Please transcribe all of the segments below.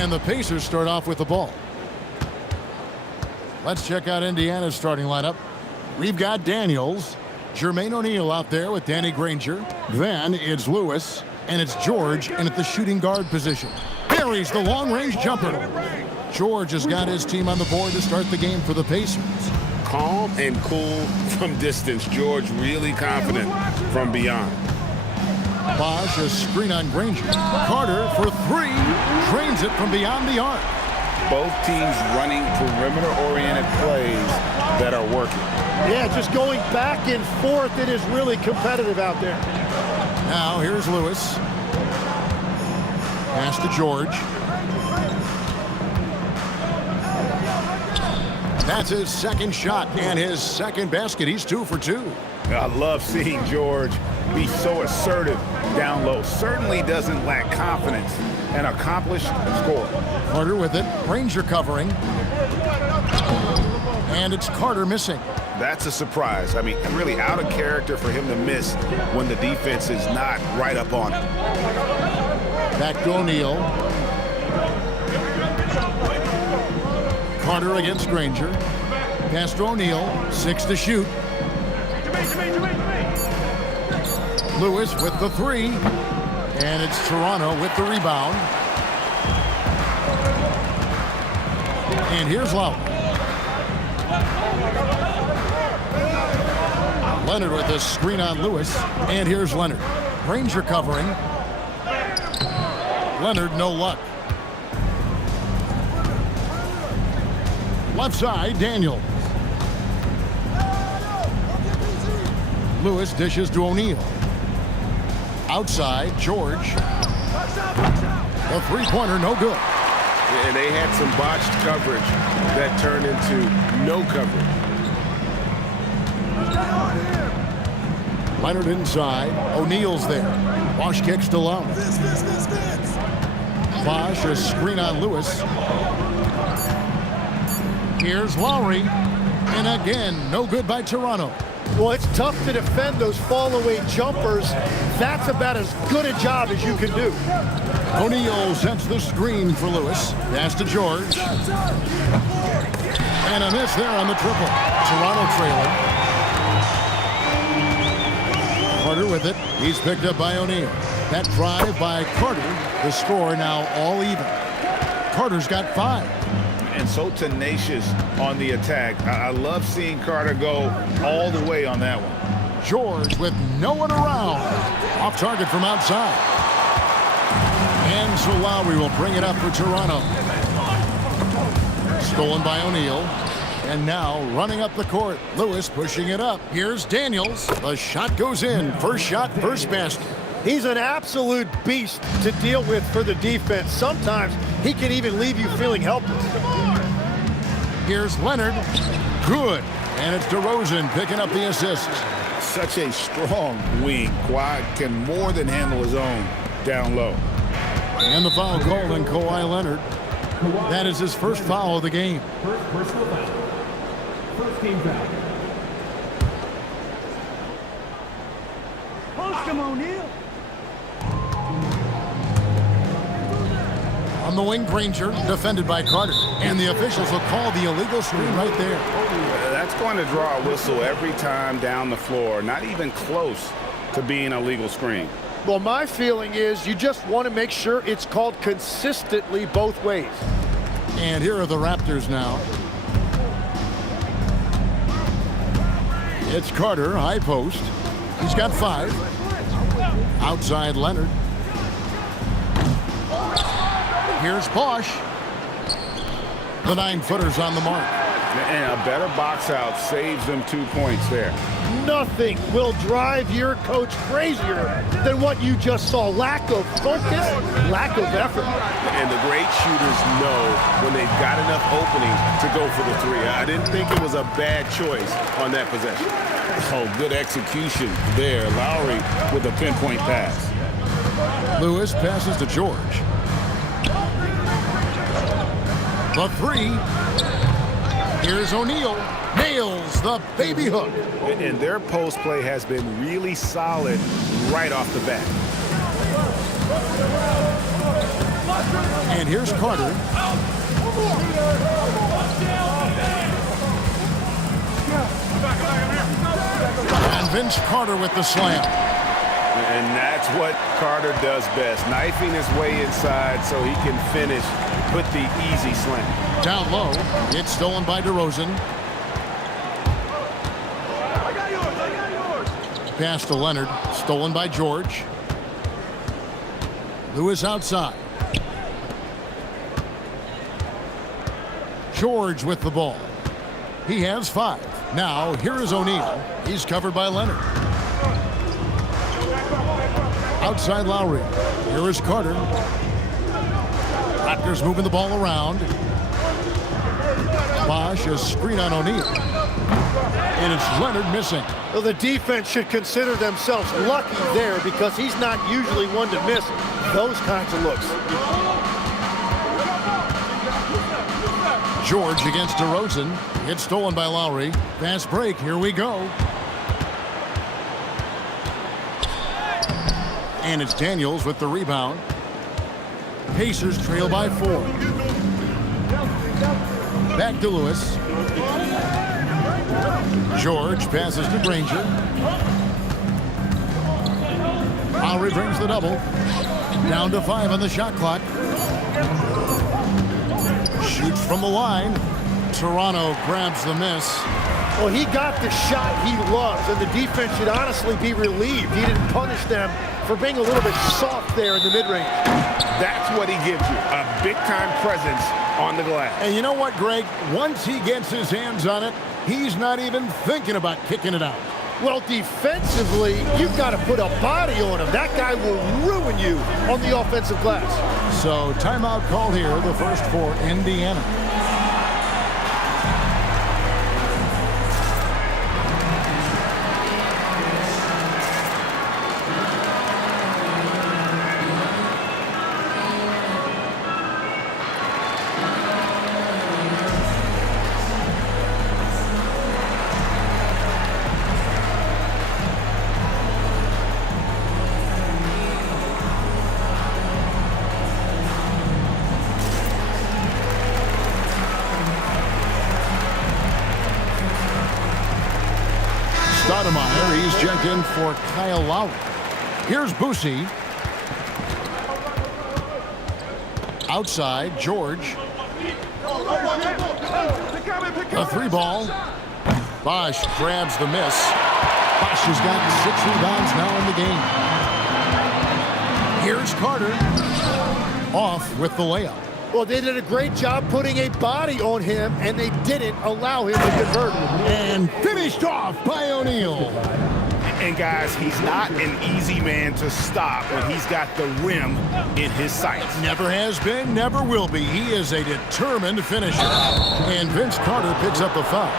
And the Pacers start off with the ball. Let's check out Indiana's starting lineup. We've got Daniels, Jermaine O'Neal out there with Danny Granger. Then it's Lewis, and it's George in at the shooting guard position. Buries the long-range jumper. George has got his team on the board to start the game for the Pacers. Calm and cool from distance. George really confident from beyond. Bosch, a screen on Granger. Carter for three. Drains it from beyond the arc. Both teams running perimeter-oriented plays that are working. Yeah, just going back and forth. It is really competitive out there. Now here's Lewis. Pass to George. That's his second shot and his second basket. He's 2 for 2. I love seeing George be so assertive down low. Certainly doesn't lack confidence. An accomplished scorer. Carter with it. Granger covering. And it's Carter missing. That's a surprise. I mean, really out of character for him to miss when the defense is not right up on him. Back to O'Neal. Carter against Granger. Pass to O'Neal. 6 to shoot. Lewis with the 3. And it's Toronto with the rebound. And here's Lowry. Leonard with a screen on Lewis. And here's Leonard. Granger covering. Leonard, no luck. Left side, Daniels. Lewis dishes to O'Neal. Outside, George. A three-pointer, no good. And they had some botched coverage that turned into no coverage. Leonard inside. O'Neal's there. Bosch kicks to Lowry. Bosch, a screen on Lewis. Here's Lowry. And again, no good by Toronto. Well, it's tough to defend those fall-away jumpers. That's about as good a job as you can do. O'Neal sets the screen for Lewis. Pass to George. And a miss there on the triple. Toronto trailing. Carter with it. He's picked up by O'Neal. That drive by Carter. The score now all even. Carter's got 5. And so tenacious on the attack. I love seeing Carter go all the way on that one. George with no one around. Off target from outside. And so Lowry will bring it up for Toronto. Stolen by O'Neal. And now running up the court. Lewis pushing it up. Here's Daniels. The shot goes in. First shot, first basket. He's an absolute beast to deal with for the defense. Sometimes he can even leave you feeling helpless. Here's Leonard. Good. And it's DeRozan picking up the assist. Such a strong wing. Kawhi can more than handle his own down low. And the foul called on Kawhi Leonard. That is his first foul of the game. First personal foul. First team foul. Post him, O'Neal. On the wing, Granger, defended by Carter. And the officials will call the illegal screen right there. That's going to draw a whistle every time down the floor. Not even close to being a legal screen. Well, my feeling is you just want to make sure it's called consistently both ways. And here are the Raptors now. It's Carter, high post. He's got 5. Outside Leonard. Here's Bosch. The 9-footer's on the mark. And a better box out saves them 2 points there. Nothing will drive your coach crazier than what you just saw. Lack of focus, lack of effort. And the great shooters know when they've got enough opening to go for the 3. I didn't think it was a bad choice on that possession. Oh, good execution there. Lowry with a pinpoint pass. Lewis passes to George. The 3. Here's O'Neal. Nails the baby hook. And their post play has been really solid right off the bat. And here's Carter. And Vince Carter with the slam. And that's what Carter does best, knifing his way inside so he can finish, put the easy slam. Down low, it's stolen by DeRozan. Pass to Leonard, stolen by George. Lewis outside. George with the ball. He has 5. Now, here is O'Neal. He's covered by Leonard. Outside Lowry. Here is Carter. Raptors moving the ball around. Bosh, a screen on O'Neal. And it's Leonard missing. Well, the defense should consider themselves lucky there because he's not usually one to miss those kinds of looks. George against DeRozan. It's stolen by Lowry. Fast break. Here we go. And it's Daniels with the rebound. Pacers trail by 4. Back to Lewis. George passes to Granger. Lowry brings the double. Down to 5 on the shot clock. Shoots from the line. Toronto grabs the miss. Well, he got the shot he loves, and the defense should honestly be relieved. He didn't punish them for being a little bit soft there in the mid-range. That's what he gives you, a big-time presence on the glass. And you know what, Greg? Once he gets his hands on it, he's not even thinking about kicking it out. Well, defensively, you've got to put a body on him. That guy will ruin you on the offensive glass. So timeout call here, the first for Indiana. Stoudemire, he's checked in for Kyle Lowry. Here's Boosie. Outside, George. A 3-ball. Bosh grabs the miss. Bosh has got 6 rebounds now in the game. Here's Carter. Off with the layup. Well, they did a great job putting a body on him, and they didn't allow him to convert. And finished off by O'Neal. And guys, he's not an easy man to stop when he's got the rim in his sights. Never has been, never will be. He is a determined finisher. And Vince Carter picks up the foul.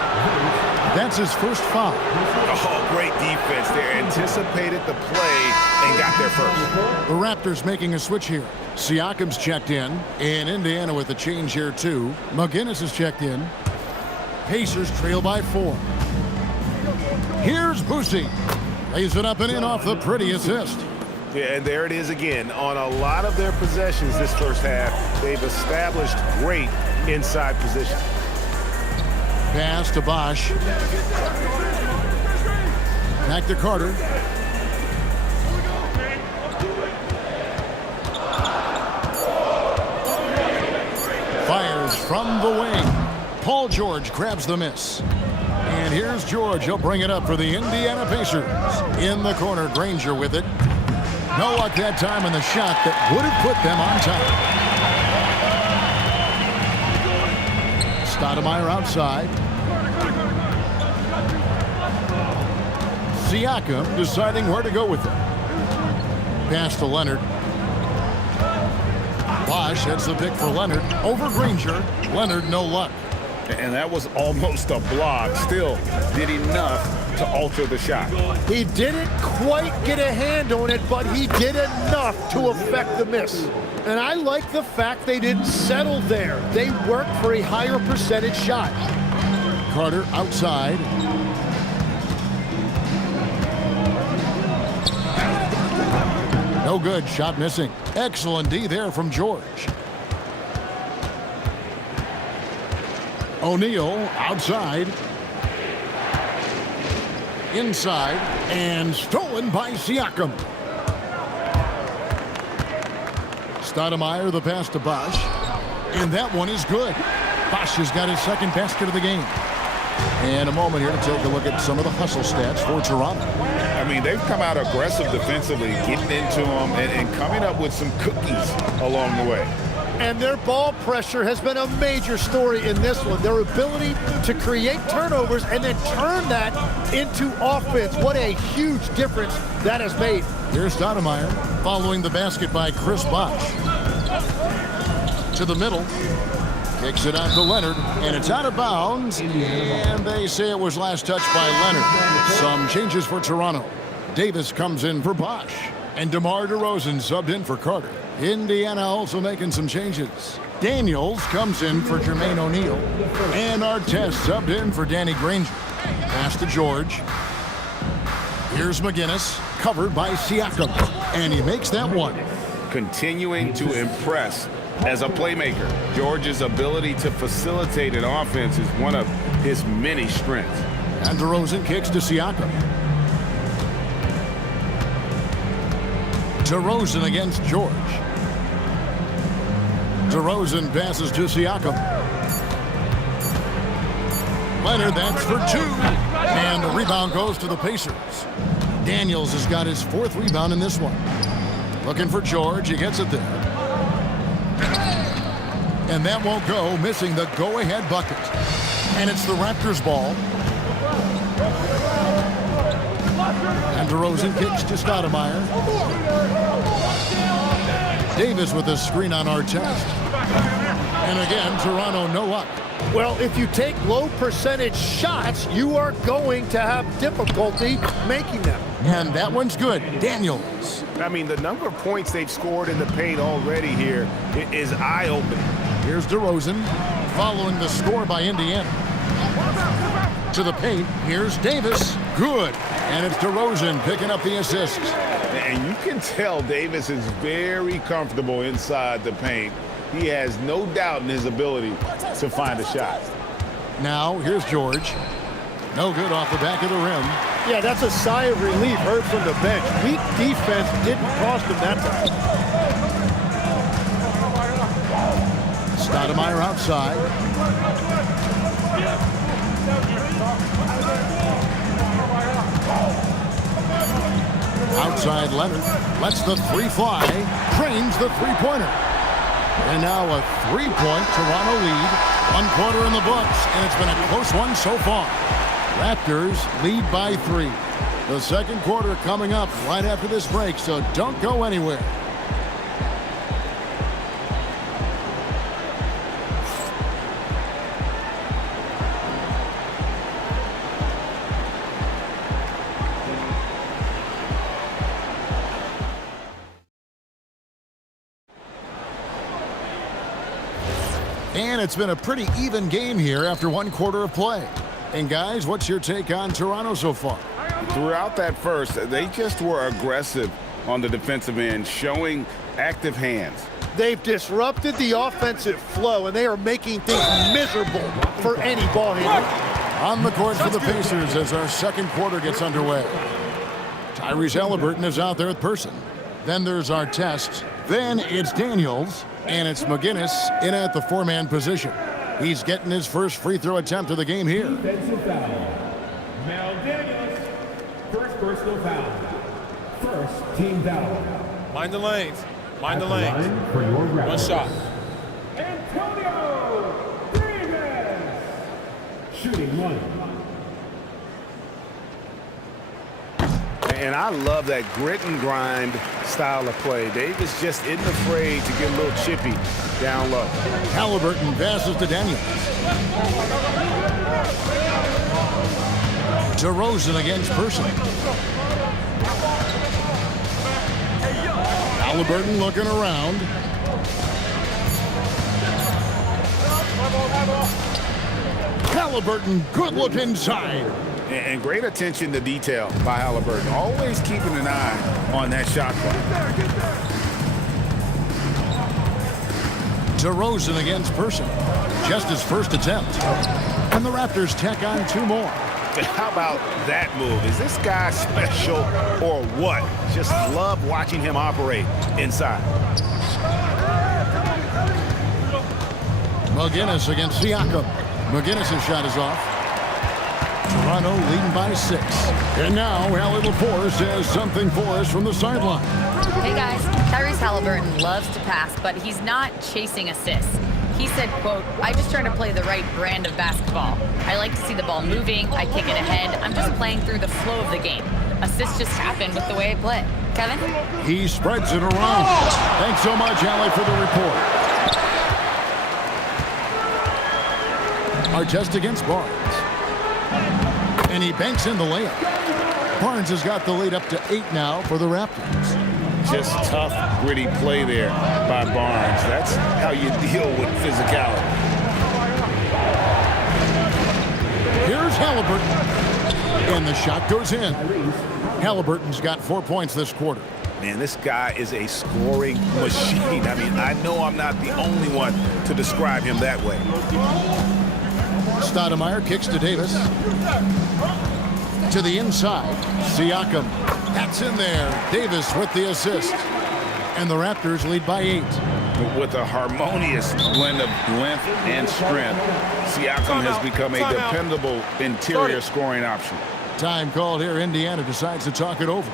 That's his first foul. Oh, great defense there. Anticipated the play and got there first. The Raptors making a switch here. Siakam's checked in. And Indiana with a change here, too. McGinnis is checked in. Pacers trail by 4. Here's Boosie. Lays it up and in off the pretty assist. Yeah, and there it is again. On a lot of their possessions this first half, they've established great inside position. Pass to Bosh. Back to Carter. Fires from the wing. Paul George grabs the miss. And here's George. He'll bring it up for the Indiana Pacers. In the corner, Granger with it. No luck that time in the shot that would have put them on top. Stoudemire outside. Siakam deciding where to go with it. Pass to Leonard. Bosh heads the pick for Leonard. Over Granger. Leonard, no luck. And that was almost a block. Still did enough to alter the shot. He didn't quite get a hand on it, but he did enough to affect the miss. And I like the fact they didn't settle there. They worked for a higher percentage shot. Carter outside. No good. Shot missing. Excellent D there from George. O'Neal outside. Inside. And stolen by Siakam. Stoudemire, the pass to Bosch. And that one is good. Bosch has got his second basket of the game. And a moment here to take a look at some of the hustle stats for Toronto. I mean, they've come out aggressive defensively, getting into them and coming up with some cookies along the way. And their ball pressure has been a major story in this one. Their ability to create turnovers and then turn that into offense. What a huge difference that has made. Here's Stoudemire following the basket by Chris Bosch. To the middle. Kicks it out to Leonard, and it's out of bounds. And they say it was last touched by Leonard. Some changes for Toronto. Davis comes in for Bosch. And DeMar DeRozan subbed in for Carter. Indiana also making some changes. Daniels comes in for Jermaine O'Neal. And Artest subbed in for Danny Granger. Pass to George. Here's McGinnis, covered by Siakam. And he makes that one. Continuing to impress as a playmaker. George's ability to facilitate an offense is one of his many strengths. And DeRozan kicks to Siakam. DeRozan against George. DeRozan passes to Siakam. Leonard, that's for two. And the rebound goes to the Pacers. Daniels has got his fourth rebound in this one. Looking for George. He gets it there. And that won't go, missing the go-ahead bucket. And it's the Raptors ball. And DeRozan kicks to Stoudemire. Davis with a screen on Artest. And again, Toronto no luck. Well, if you take low percentage shots, you are going to have difficulty making them. And that one's good. Daniels. I mean, the number of points they've scored in the paint already here is eye-opening. Here's DeRozan following the score by Indiana. To the paint, here's Davis. Good. And it's DeRozan picking up the assist. And you can tell Davis is very comfortable inside the paint. He has no doubt in his ability to find a shot. Now, here's George. No good off the back of the rim. Yeah, that's a sigh of relief heard from the bench. Weak defense didn't cost him that time. Stoudemire outside. Outside Leonard. Lets the three fly. Trains the three-pointer. And now a three-point Toronto lead. 1 quarter in the books, and it's been a close one so far. Raptors lead by 3. The second quarter coming up right after this break, so don't go anywhere. And it's been a pretty even game here after 1 quarter of play. And guys, what's your take on Toronto so far? Throughout that first, they just were aggressive on the defensive end, showing active hands. They've disrupted the offensive flow, and they are making things miserable for any ball handler. On the court for the Pacers as our second quarter gets underway. Tyrese Halliburton is out there with Person. Then there's Artest. Then it's Daniels. And it's McGinnis in at the four-man position. He's getting his first free throw attempt of the game here. Defensive foul. Mel Daniels. First personal foul. First team foul. Mind the lanes. Mind the Line lanes. for your One Raptors. shot. Antonio Davis. Shooting one. And I love that grit and grind style of play. Davis just isn't afraid to get a little chippy down low. Halliburton passes to Daniels. DeRozan against Person. Halliburton looking around. Halliburton, good look inside. And great attention to detail by Halliburton. Always keeping an eye on that shot clock. DeRozan against Person. Just his first attempt. And the Raptors tack on 2 more. How about that move? Is this guy special or what? Just love watching him operate inside. McGinnis against Siakam. McGinnis' shot is off. Toronto leading by 6. And now Allie Laporte says something for us from the sideline. Hey guys, Tyrese Halliburton loves to pass, but he's not chasing assists. He said, quote, "I just try to play the right brand of basketball. I like to see the ball moving, I kick it ahead. I'm just playing through the flow of the game. Assists just happen with the way I play." Kevin? He spreads it around. Thanks so much, Allie, for the report. Artest against Barnes. And he banks in the layup. Barnes has got the lead up to 8 now for the Raptors. Just tough, gritty play there by Barnes. That's how you deal with physicality. Here's Halliburton. And the shot goes in. Halliburton's got 4 points this quarter. Man, this guy is a scoring machine. I mean, I know I'm not the only one to describe him that way. Stoudemire kicks to Davis. To the inside. Siakam. That's in there. Davis with the assist. And the Raptors lead by 8. With a harmonious blend of length and strength, Siakam has become a dependable interior scoring option. Time called here. Indiana decides to talk it over.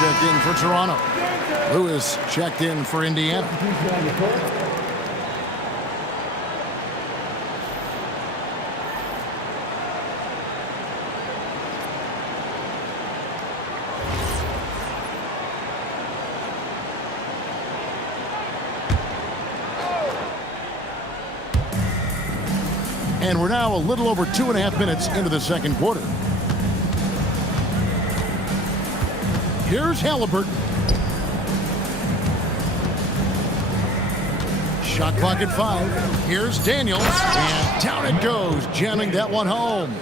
Checked in for Toronto. Lewis checked in for Indiana. And we're now a little over 2.5 minutes into the second quarter. Here's Halliburton. Shot clock at 5. Here's Daniels. And down it goes, jamming that one home.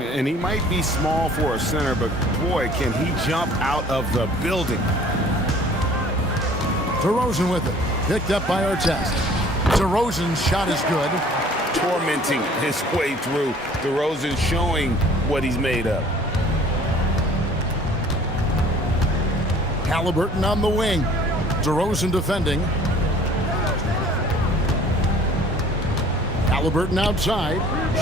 And he might be small for a center, but boy, can he jump out of the building. DeRozan with it. Picked up by Artest. DeRozan's shot is good. Tormenting his way through. DeRozan showing what he's made of. Halliburton on the wing. DeRozan defending. Halliburton outside.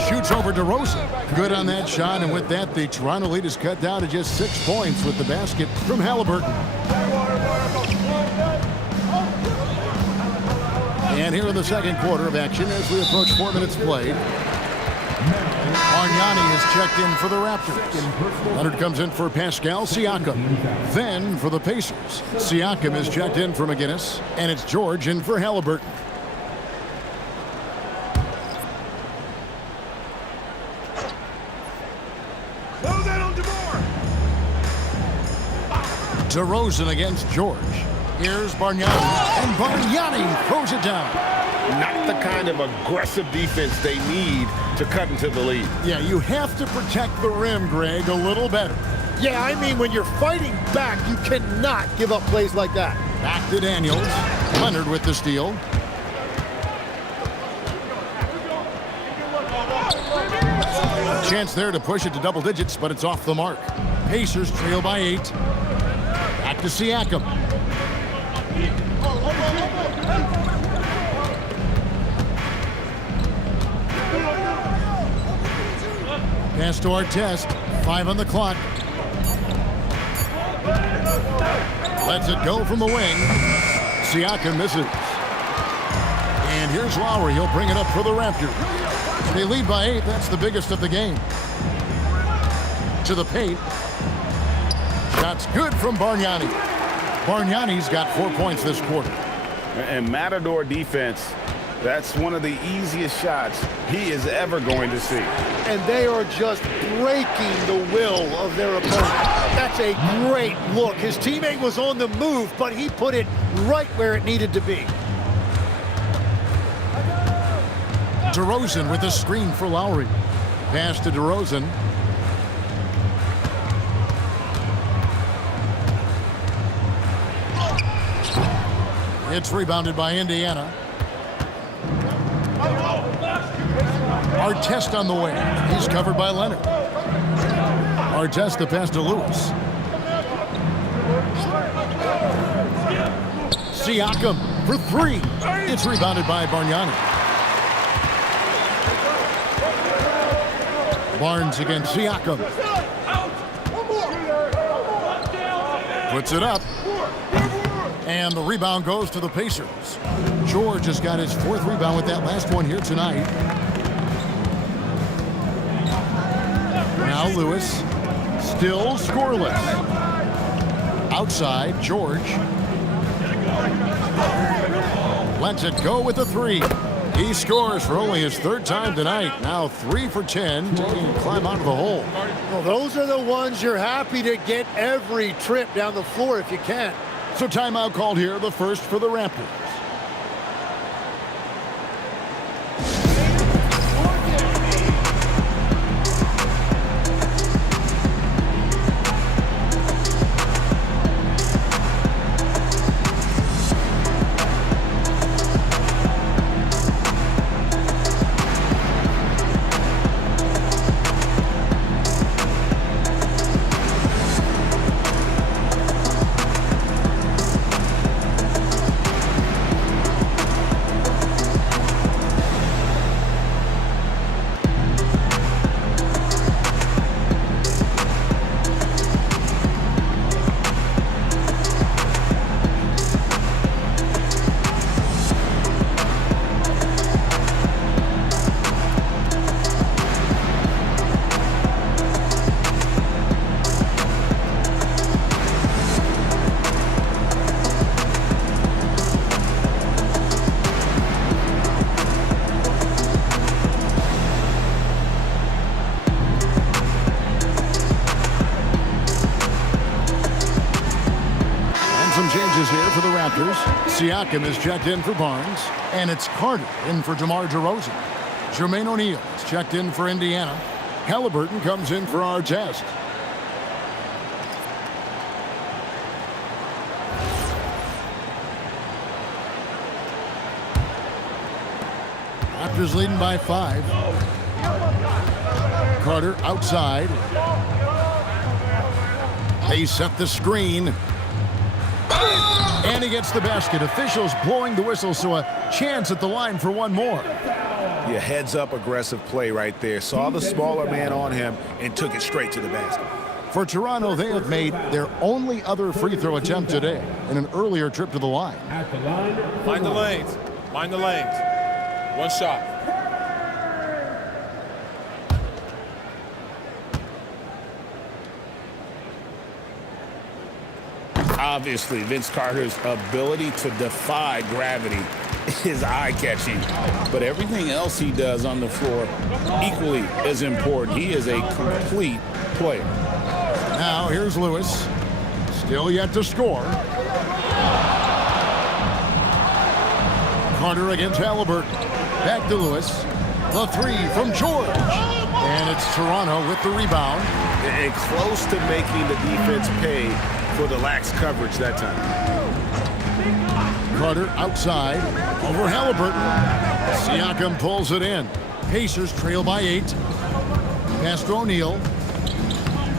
Shoots over DeRozan. Good on that shot, and with that, the Toronto lead is cut down to just 6 points with the basket from Halliburton. And here in the second quarter of action as we approach 4 minutes played. Bargnani is checked in for the Raptors. Leonard comes in for Pascal Siakam. Then for the Pacers, Siakam is checked in for McGinnis, and it's George in for Halliburton. DeRozan against George. Here's Bargnani, and Bargnani throws it down. Not the kind of aggressive defense they need to cut into the lead. Yeah, you have to protect the rim, Greg, a little better. Yeah, I mean, when you're fighting back, you cannot give up plays like that. Back to Daniels. Leonard with the steal. Chance there to push it to double digits, but it's off the mark. Pacers trail by 8. Back to Siakam. Pass to Artest. 5 on the clock. Lets it go from the wing. Siakam misses. And here's Lowry. He'll bring it up for the Raptors. They lead by 8. That's the biggest of the game. To the paint. Shots good from Bargnani. Bargnani's got 4 points this quarter. And Matador defense, that's one of the easiest shots he is ever going to see. And they are just breaking the will of their opponent. That's a great look. His teammate was on the move, but he put it right where it needed to be. DeRozan with a screen for Lowry. Pass to DeRozan. It's rebounded by Indiana. Artest on the way. He's covered by Leonard. Artest the pass to Lewis. Siakam for 3. It's rebounded by Bargnani. Barnes against Siakam. Puts it up. And the rebound goes to the Pacers. George has got his 4th rebound with that last one here tonight. Now Lewis, still scoreless. Outside, George. Lets it go with a 3. He scores for only his 3rd time tonight. Now 3 for 10, taking a climb out of the hole. Well, those are the ones you're happy to get every trip down the floor if you can. So timeout called here, the first for the Raptors. Here for the Raptors. Siakam is checked in for Barnes. And it's Carter in for DeMar DeRozan. Jermaine O'Neal is checked in for Indiana. Halliburton comes in for Artest. Raptors leading by 5. Carter outside. They set the screen. And he gets the basket. Officials blowing the whistle, so a chance at the line for one more. Yeah, heads-up aggressive play right there. Saw the smaller man on him and took it straight to the basket. For Toronto, they have made their only other free throw attempt today in an earlier trip to the line. At the line. Mind the lanes. Mind the lanes. One shot. Obviously, Vince Carter's ability to defy gravity is eye-catching. But everything else he does on the floor, equally as important. He is a complete player. Now, here's Lewis. Still yet to score. Carter against Halliburton. Back to Lewis. The 3 from George. And it's Toronto with the rebound. And close to making the defense pay for the lax coverage that time. Carter outside. Over Halliburton. Siakam pulls it in. Pacers trail by 8. Pass to O'Neal.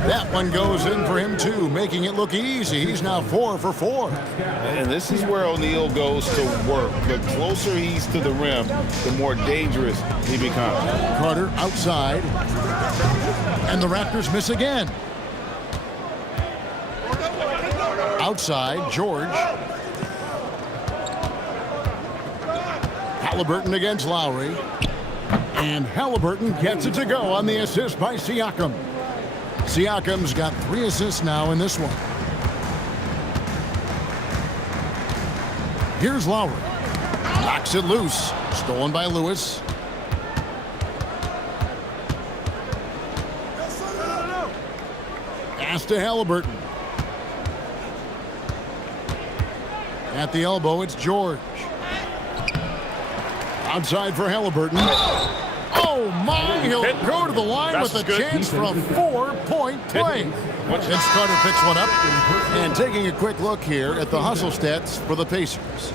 That one goes in for him, too, making it look easy. He's now 4 for 4. And this is where O'Neal goes to work. The closer he's to the rim, the more dangerous he becomes. Carter outside. And the Raptors miss again. Outside, George. Halliburton against Lowry. And Halliburton gets it to go on the assist by Siakam. Siakam's got 3 assists now in this one. Here's Lowry. Knocks it loose. Stolen by Lewis. Pass to Halliburton. At the elbow, it's George. Outside for Halliburton. Oh, my. He'll go to the line with a chance for a 4-point play. Vince Carter picks one up. And taking a quick look here at the hustle stats for the Pacers.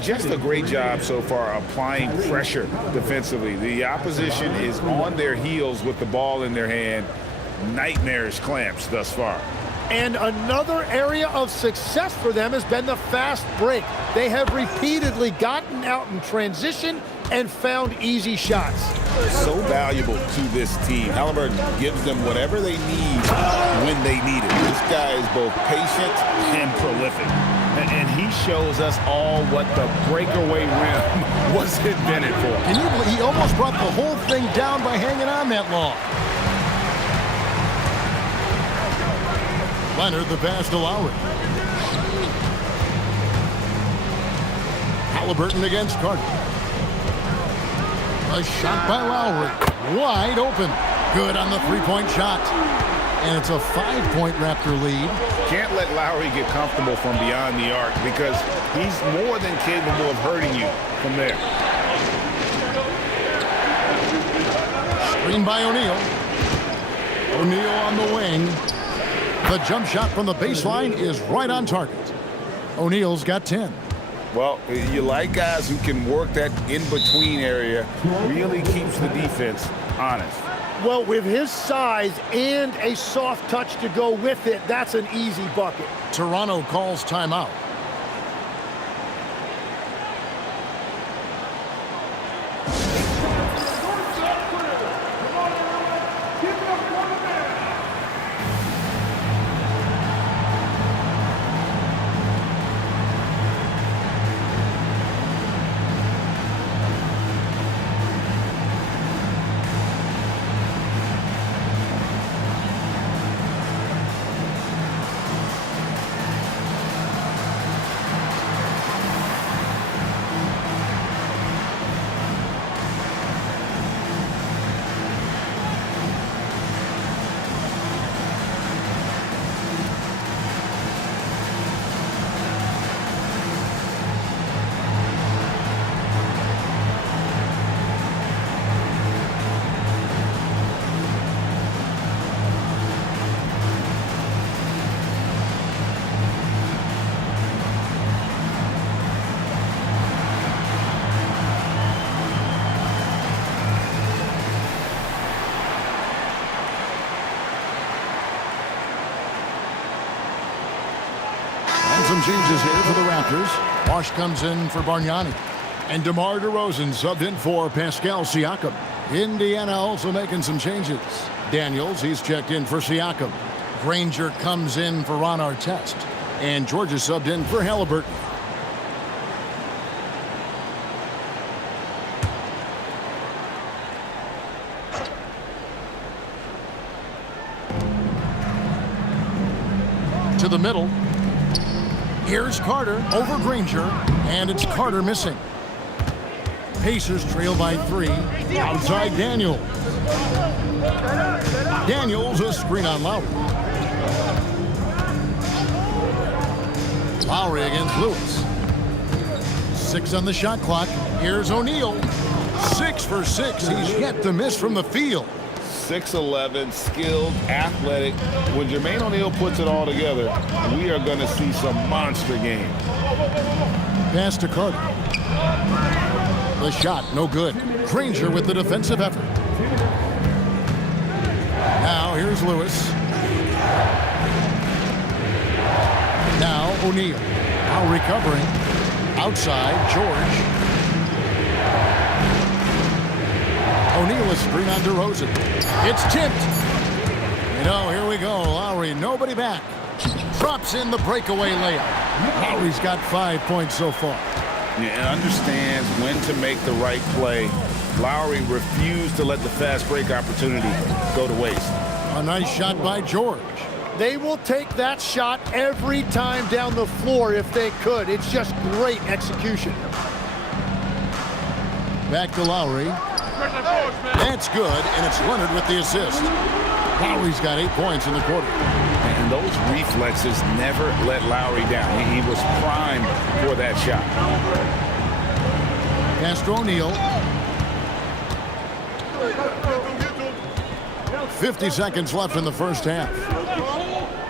Just a great job so far applying pressure defensively. The opposition is on their heels with the ball in their hand. Nightmarish clamps thus far. And another area of success for them has been the fast break. They have repeatedly gotten out in transition and found easy shots. So valuable to this team. Halliburton gives them whatever they need when they need it. This guy is both patient and prolific. And he shows us all what the breakaway rim was invented for. Can you believe he almost brought the whole thing down by hanging on that long? Leonard, the pass to Lowry. Halliburton against Carter. A shot by Lowry. Wide open. Good on the three-point shot. And it's a 5-point Raptor lead. Can't let Lowry get comfortable from beyond the arc because he's more than capable of hurting you from there. Screen by O'Neal. O'Neal on the wing. The jump shot from the baseline is right on target. O'Neal's got 10. Well, you like guys who can work that in-between area, really keeps the defense honest. Well, with his size and a soft touch to go with it, that's an easy bucket. Toronto calls timeout. Some changes here for the Raptors. Bosch comes in for Bargnani. And DeMar DeRozan subbed in for Pascal Siakam. Indiana also making some changes. Daniels, he's checked in for Siakam. Granger comes in for Ron Artest. And George is subbed in for Halliburton. To the middle. Here's Carter over Granger, and it's Carter missing. Pacers trail by 3. Outside Daniels. Daniels, a screen on Lowry. Lowry against Lewis. 6 on the shot clock. Here's O'Neal. 6 for 6. He's yet to miss from the field. 6'11", skilled, athletic. When Jermaine O'Neal puts it all together, we are going to see some monster games. Pass to Carter. The shot, no good. Granger with the defensive effort. here's Lewis. Now O'Neal. Now recovering. Outside, George. O'Neal is screen on DeRozan. It's tipped. Here we go. Lowry, nobody back. Drops in the breakaway layup. Lowry's got 5 points so far. Yeah, understands when to make the right play. Lowry refused to let the fast break opportunity go to waste. A nice shot by George. They will take that shot every time down the floor if they could. It's just great execution. Back to Lowry. That's good, and it's Leonard with the assist. Lowry's got 8 points in the quarter. And those reflexes never let Lowry down. He was primed for that shot. Pass to O'Neal. 50 seconds left in the first half.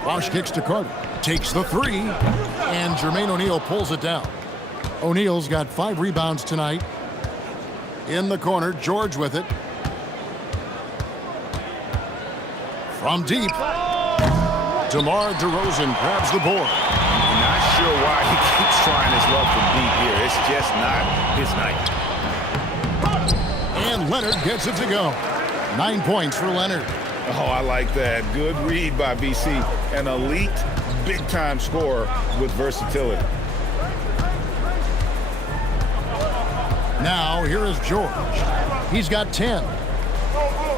Bosh kicks to Carter. Takes the three. And Jermaine O'Neal pulls it down. O'Neal's got 5 rebounds tonight. In the corner, George with it. From deep. DeMar DeRozan grabs the board. I'm not sure why he keeps trying his luck from deep here. It's just not his night. And Leonard gets it to go. 9 points for Leonard. Oh, I like that. Good read by BC. An elite, big-time scorer with versatility. Now, here is George. He's got 10.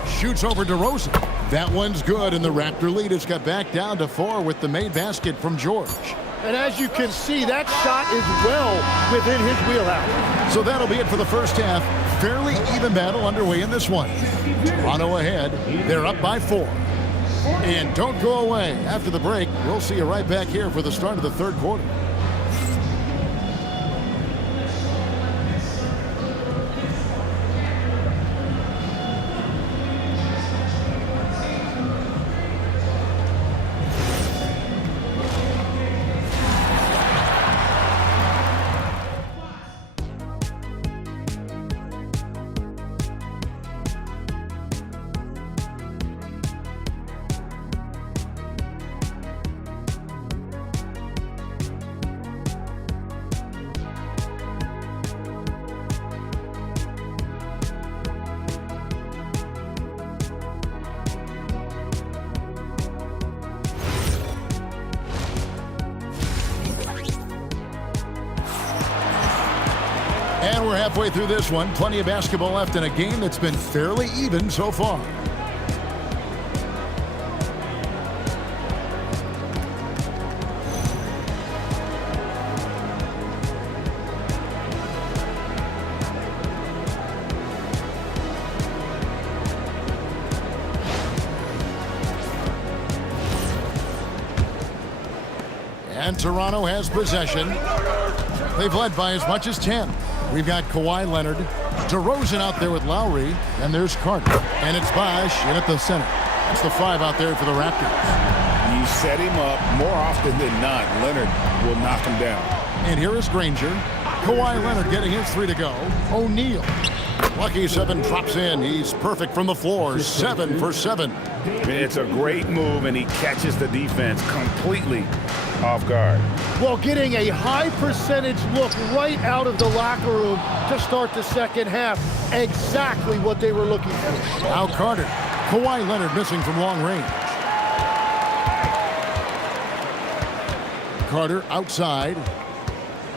Shoots over DeRozan. That one's good, and the Raptor lead has got back down to 4 with the made basket from George. And as you can see, that shot is well within his wheelhouse. So that'll be it for the first half. Fairly even battle underway in this one. Toronto ahead. They're up by 4. And don't go away. After the break, we'll see you right back here for the start of the third quarter. And we're halfway through this one. Plenty of basketball left in a game that's been fairly even so far. And Toronto has possession. They've led by as much as 10. We've got Kawhi Leonard, DeRozan out there with Lowry, and there's Carter. And it's Bosh in at the center. That's the 5 out there for the Raptors. You set him up more often than not. Leonard will knock him down. And here is Granger. Kawhi Leonard getting his 3 to go. O'Neal. Lucky 7 drops in. He's perfect from the floor. 7 for 7. It's a great move, and he catches the defense completely off guard. Well, getting a high percentage look right out of the locker room to start the second half. Exactly what they were looking for. Now Carter. Kawhi Leonard missing from long range. Carter outside.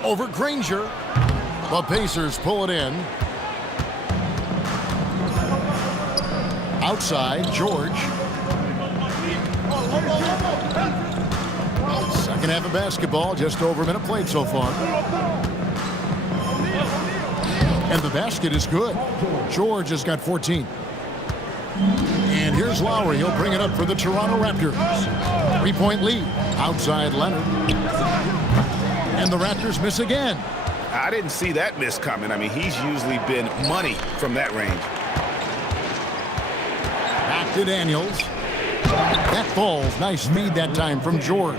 Over Granger. The Pacers pull it in. Outside, George. Second half of basketball, just over a minute played so far. And the basket is good. George has got 14. And here's Lowry. He'll bring it up for the Toronto Raptors. 3-point lead. Outside Leonard. And the Raptors miss again. I didn't see that miss coming. I mean, he's usually been money from that range. Back to Daniels. That falls. Nice speed that time from George.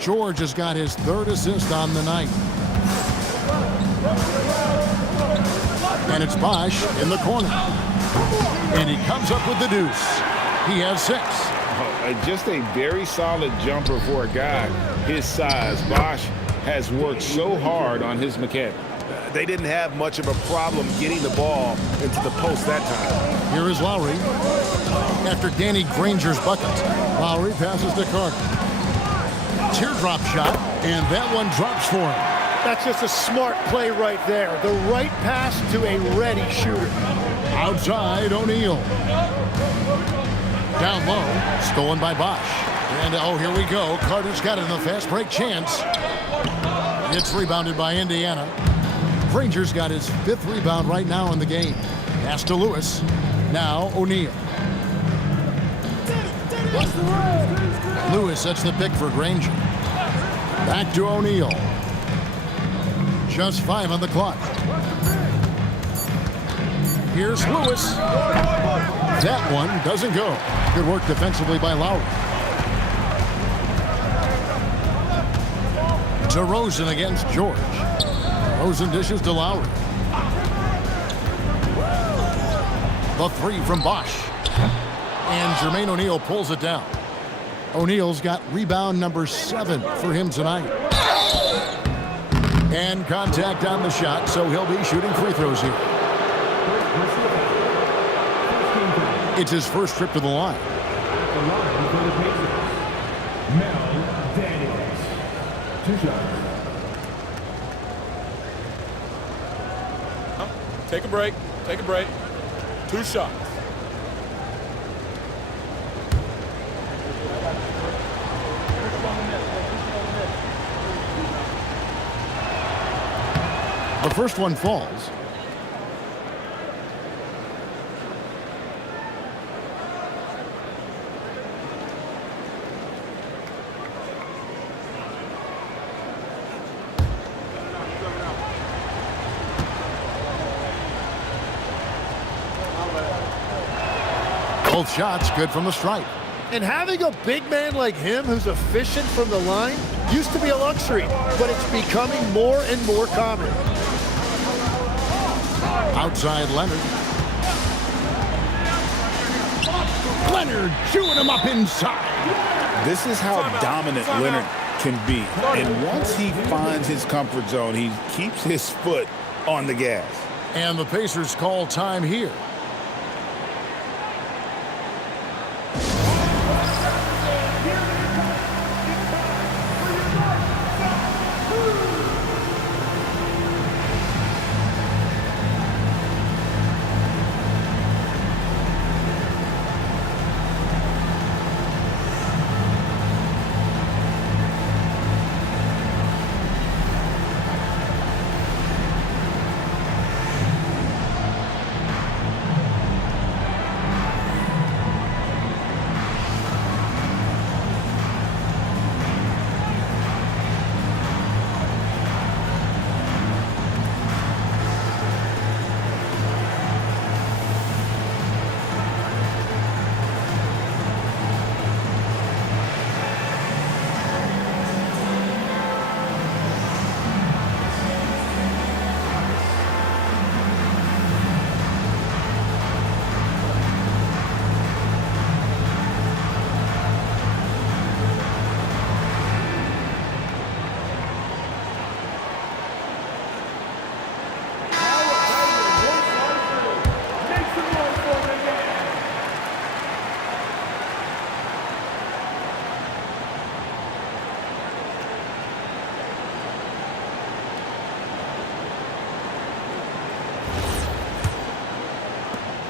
George has got his 3rd assist on the night. And it's Bosh in the corner. And he comes up with the deuce. He has 6. Just a very solid jumper for a guy his size. Bosch has worked so hard on his mechanics. They didn't have much of a problem getting the ball into the post that time. Here is Lowry. After Danny Granger's bucket, Lowry passes to Carter. Teardrop shot, and that one drops for him. That's just a smart play right there. The right pass to a ready shooter. Outside, O'Neal. Down low, stolen by Bosch. And, oh, here we go. Carter's got it in the fast break chance. It's rebounded by Indiana. Granger's got his 5th rebound right now in the game. Pass to Lewis. Now O'Neal. Lewis sets the pick for Granger. Back to O'Neal. Just 5 on the clock. Here's Lewis. That one doesn't go. Good work defensively by Lowry. DeRozan against George. DeRozan dishes to Lowry. The 3 from Bosch. And Jermaine O'Neal pulls it down. O'Neal's got rebound number 7 for him tonight. And contact on the shot, so he'll be shooting free throws here. It's his first trip to the line. At the line for the Pacers, Mel Daniels. 2 shots. Take a break. Take a break. 2 shots. The first one falls. Both shots good from the stripe. And having a big man like him who's efficient from the line used to be a luxury, but it's becoming more and more common. Outside Leonard. Leonard chewing him up inside. This is how dominant Leonard can be. And once he finds his comfort zone, he keeps his foot on the gas. And the Pacers call time here.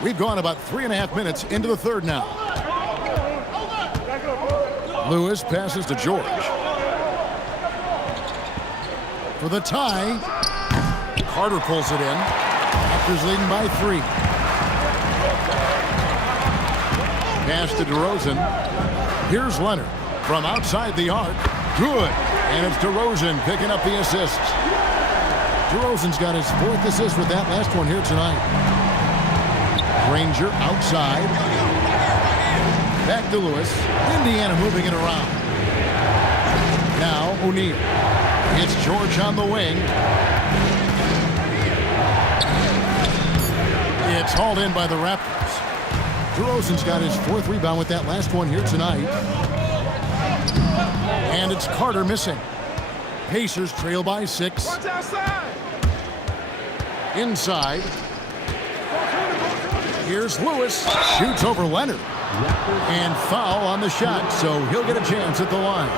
We've gone about 3.5 minutes into the third now. Lewis passes to George. For the tie. Carter pulls it in. Raptors leading by 3. Pass to DeRozan. Here's Leonard from outside the arc. Good. And it's DeRozan picking up the assist. DeRozan's got his 4th assist with that last one here tonight. Granger outside. Back to Lewis. Indiana moving it around. Now O'Neal. It's George on the wing. It's hauled in by the Raptors. DeRozan's got his 4th rebound with that last one here tonight. And it's Carter missing. Pacers trail by 6. Watch outside. Inside. Here's Lewis. Shoots over Leonard. And foul on the shot, so he'll get a chance at the line.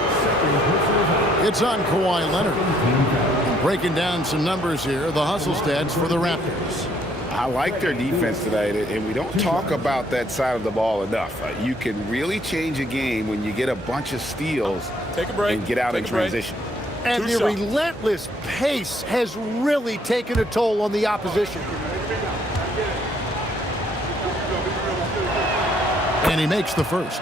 It's on Kawhi Leonard. Breaking down some numbers here, the hustle stats for the Raptors. I like their defense tonight, and we don't talk about that side of the ball enough. You can really change a game when you get a bunch of steals Take a break. and get out in Take a break. transition. And the relentless pace has really taken a toll on the opposition. And he makes the first.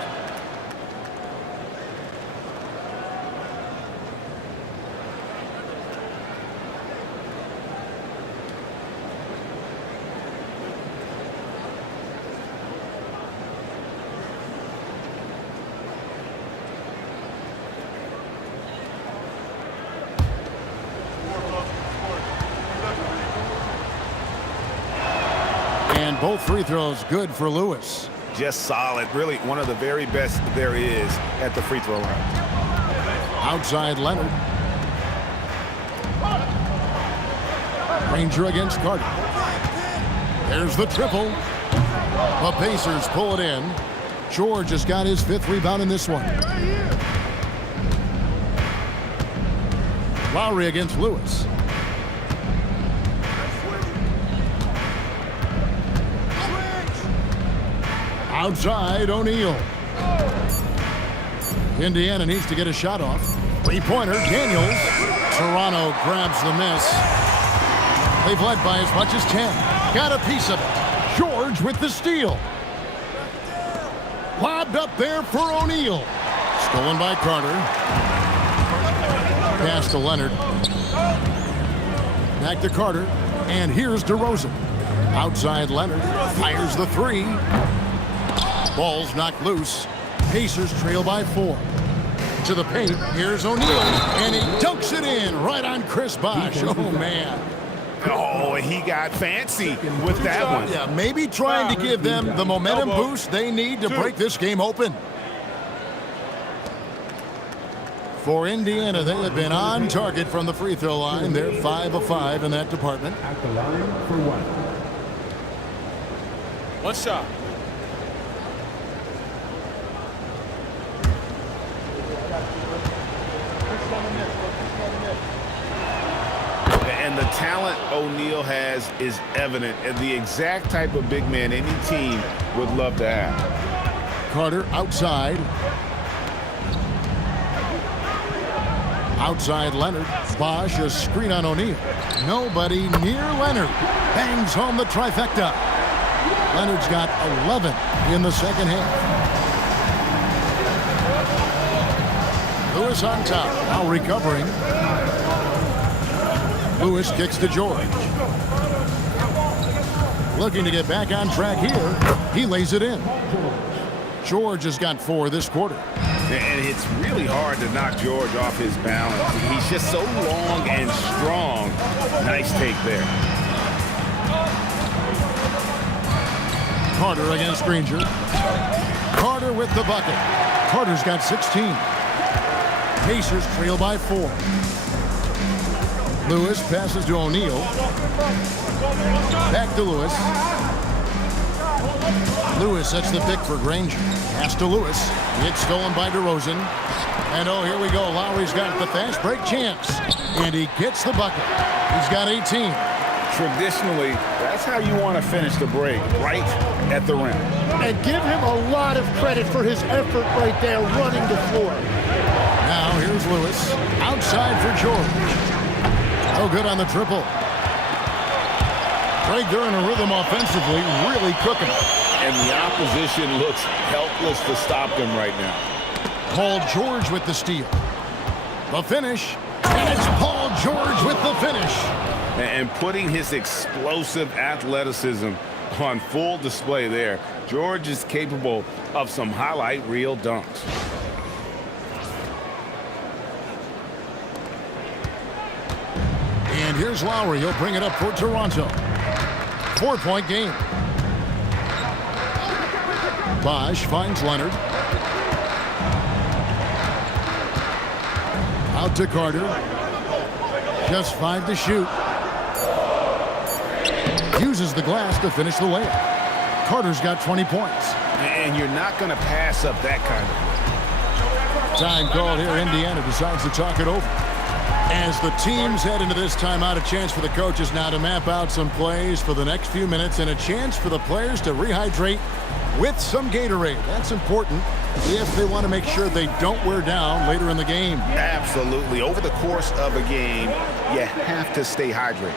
And both free throws good for Lewis. Just solid. Really one of the very best there is at the free throw line. Outside Leonard. Granger against Carter. There's the triple. The Pacers pull it in. George has got his 5th rebound in this one. Lowry against Lewis. Outside O'Neal. Indiana needs to get a shot off. 3-pointer, Daniels. Toronto grabs the miss. They've led by as much as 10. Got a piece of it. George with the steal. Lobbed up there for O'Neal. Stolen by Carter. Pass to Leonard. Back to Carter. And here's DeRozan. Outside Leonard. Fires the 3. Ball's knocked loose. Pacers trail by 4. To the paint. Here's O'Neal. And he dunks it in right on Chris Bosh. Oh, man. Oh, and he got fancy with that one. Yeah, maybe trying to give them the momentum boost they need to break this game open. For Indiana, they have been on target from the free throw line. They're 5 of 5 in that department. At the line for 1. One shot. And the talent O'Neal has is evident, and the exact type of big man any team would love to have. Carter outside. Outside Leonard. Bosh, a screen on O'Neal. Nobody near Leonard. Bangs home the trifecta. Leonard's got 11 in the second half. Lewis on top. Now recovering. Lewis kicks to George. Looking to get back on track here. He lays it in. George has got 4 this quarter. And it's really hard to knock George off his balance. He's just so long and strong. Nice take there. Carter against Granger. Carter with the bucket. Carter's got 16. Pacers trail by 4. Lewis passes to O'Neal. Back to Lewis. Lewis sets the pick for Granger. Pass to Lewis. It's stolen by DeRozan. And oh, here we go. Lowry's got the fast break chance. And he gets the bucket. He's got 18. Traditionally, that's how you want to finish the break, right at the rim. And give him a lot of credit for his effort right there running the floor. Now here's Lewis. Outside for George. No good on the triple. Right there in a rhythm offensively, really cooking. And the opposition looks helpless to stop them right now. Paul George with the steal. The finish. And it's Paul George with the finish. And putting his explosive athleticism on full display there. George is capable of some highlight reel dunks. And here's Lowry. He'll bring it up for Toronto. 4-point game. Bosch finds Leonard. Out to Carter. Just 5 to shoot. Uses the glass to finish the layup. Carter's got 20 points. And you're not going to pass up that kind of play. Time called here. Indiana decides to talk it over. As the teams head into this timeout, a chance for the coaches now to map out some plays for the next few minutes and a chance for the players to rehydrate with some Gatorade. That's important if they want to make sure they don't wear down later in the game. Absolutely. Over the course of a game, you have to stay hydrated.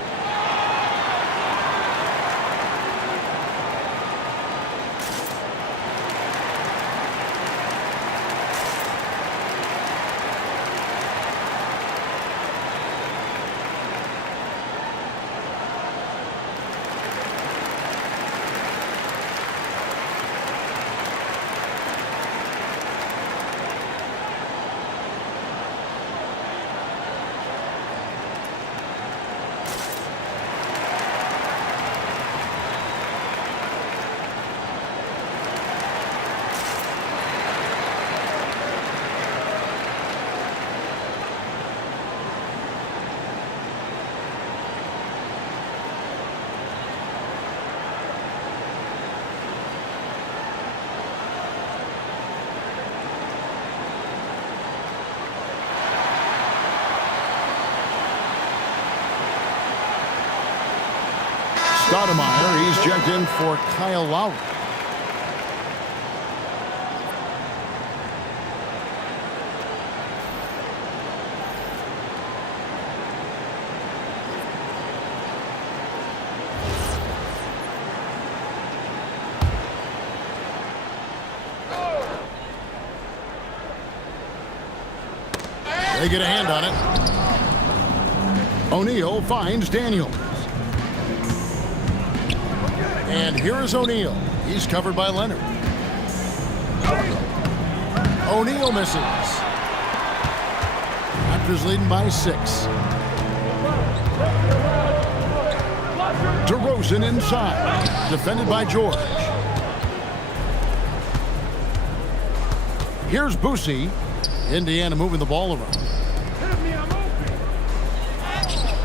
Stoudemire, he's checked in for Kyle Lowry. They get a hand on it. O'Neal finds Daniels. And here is O'Neal. He's covered by Leonard. O'Neal misses. Raptors leading by 6. DeRozan inside. Defended by George. Here's Boosie. Indiana moving the ball around.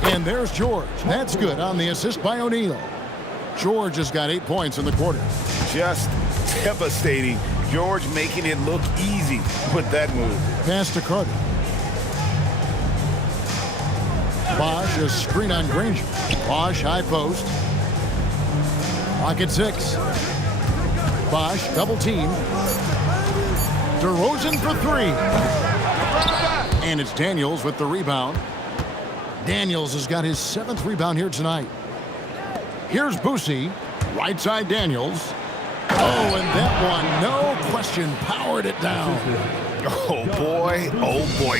And there's George. That's good on the assist by O'Neal. George has got 8 points in the quarter. Just devastating. George making it look easy with that move. Pass to Carter. Bosch is screen on Granger. Bosch high post. Clock at 6. Bosch double team. DeRozan for 3. And it's Daniels with the rebound. Daniels has got his 7th rebound here tonight. Here's Boosie, right side Daniels. Oh, and that one, no question, powered it down. Oh boy,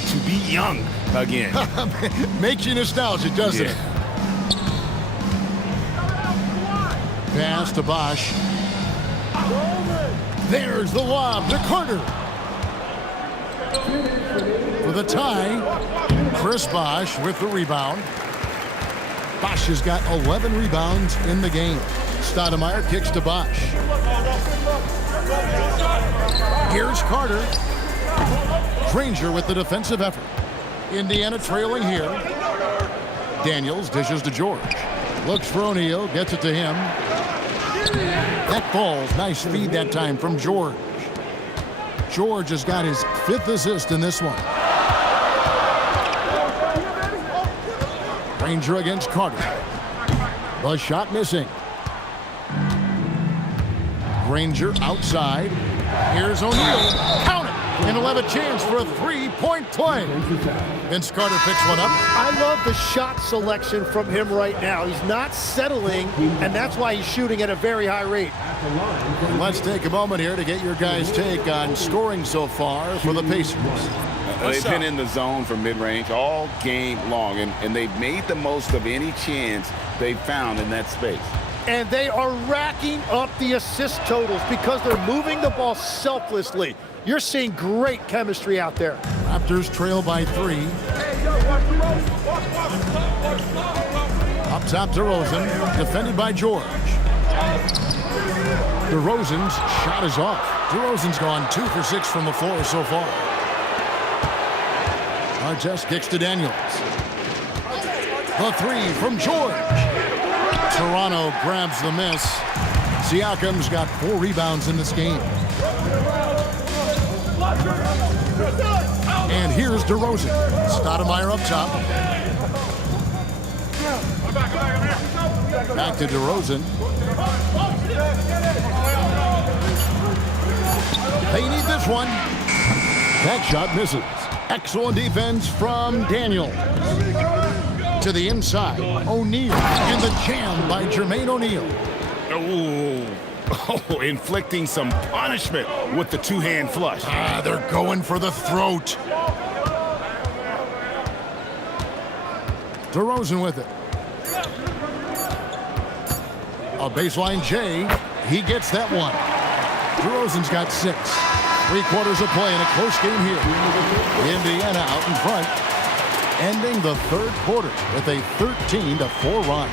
to be young again. Makes you nostalgic, doesn't it? Pass to Bosch. There's the lob to Carter. For the tie, Chris Bosch with the rebound. Bosch has got 11 rebounds in the game. Stoudemire kicks to Bosch. Here's Carter. Granger with the defensive effort. Indiana trailing here. Daniels dishes to George. Looks for O'Neal, gets it to him. That falls. Nice feed that time from George. George has got his 5th assist in this one. Granger against Carter. The shot missing. Granger outside. Here's O'Neal. Count it. And he'll have a chance for a 3-point play. Vince Carter picks one up. I love the shot selection from him right now. He's not settling, and that's why he's shooting at a very high rate. Let's take a moment here to get your guys' take on scoring so far for the Pacers. They've been in the zone for mid-range all game long, and they've made the most of any chance they've found in that space. And they are racking up the assist totals because they're moving the ball selflessly. You're seeing great chemistry out there. Raptors trail by 3. Up top, DeRozan, defended by George. DeRozan's shot is off. DeRozan's gone 2 for 6 from the floor so far. Artest kicks to Daniels. The three from George. Toronto grabs the miss. Siakam's got 4 rebounds in this game. And here's DeRozan. Stoudemire up top. Back to DeRozan. They need this one. That shot misses. Excellent defense from Daniel. To the inside. O'Neal. And the jam by Jermaine O'Neal. Oh, inflicting some punishment with the two-hand flush. They're going for the throat. DeRozan with it. A baseline J. He gets that one. DeRozan's got 6. 3 quarters of play in a close game here. Indiana out in front. Ending the third quarter with a 13-4 run.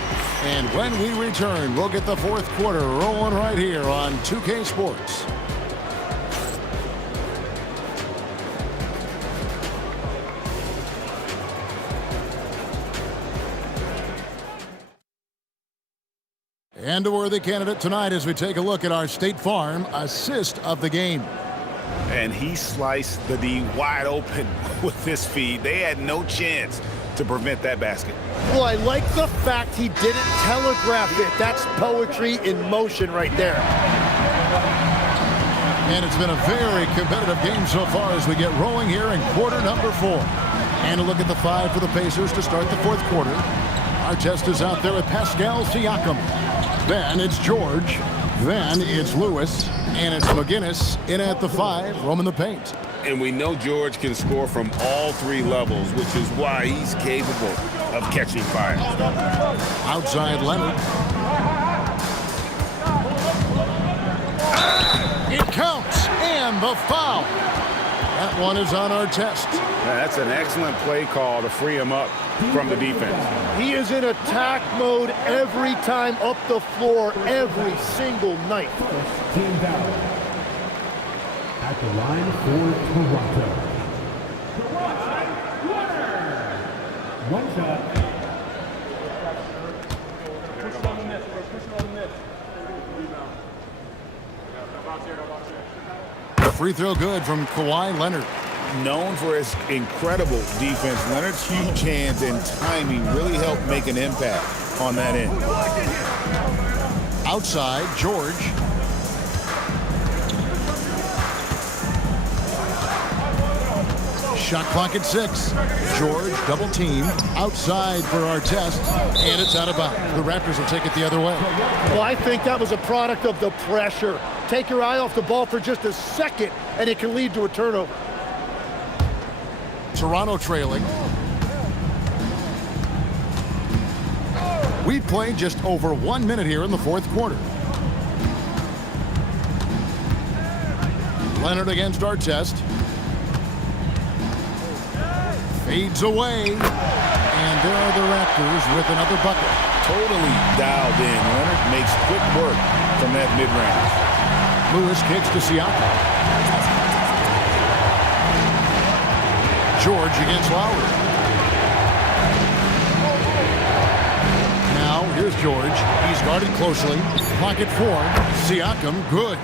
And when we return, we'll get the fourth quarter rolling right here on 2K Sports. And a worthy candidate tonight as we take a look at our State Farm assist of the game. And he sliced the D wide open with this feed. They had no chance to prevent that basket. Well, I like the fact he didn't telegraph it. That's poetry in motion right there. And it's been a very competitive game so far as we get rolling here in quarter number 4. And a look at the 5 for the Pacers to start the fourth quarter. Artest is out there with Pascal Siakam. Then it's George. Then it's Lewis. And it's McGinnis in at the 5, roaming the paint. And we know George can score from all 3 levels, which is why he's capable of catching fire. Outside Leonard. It counts, and the foul. That one is on Artest. That's an excellent play call to free him up from the defense. He is in attack mode every time up the floor, every single night. Team foul. At the line for Toronto. One shot. Free throw good from Kawhi Leonard. Known for his incredible defense, Leonard's huge hands and timing really helped make an impact on that end. Outside, George. Shot clock at 6. George double teamed outside for Artest, and it's out of bounds. The Raptors will take it the other way. Well, I think that was a product of the pressure. Take your eye off the ball for just a second, and it can lead to a turnover. Toronto trailing. We've played just over 1 minute here in the fourth quarter. Leonard against Artest. Fades away. And there are the Raptors with another bucket. Totally dialed in. Leonard makes quick work from that mid-range. Lewis kicks to Siakam. George against Lowry. Now, here's George. He's guarded closely. Pocket 4. Siakam, good.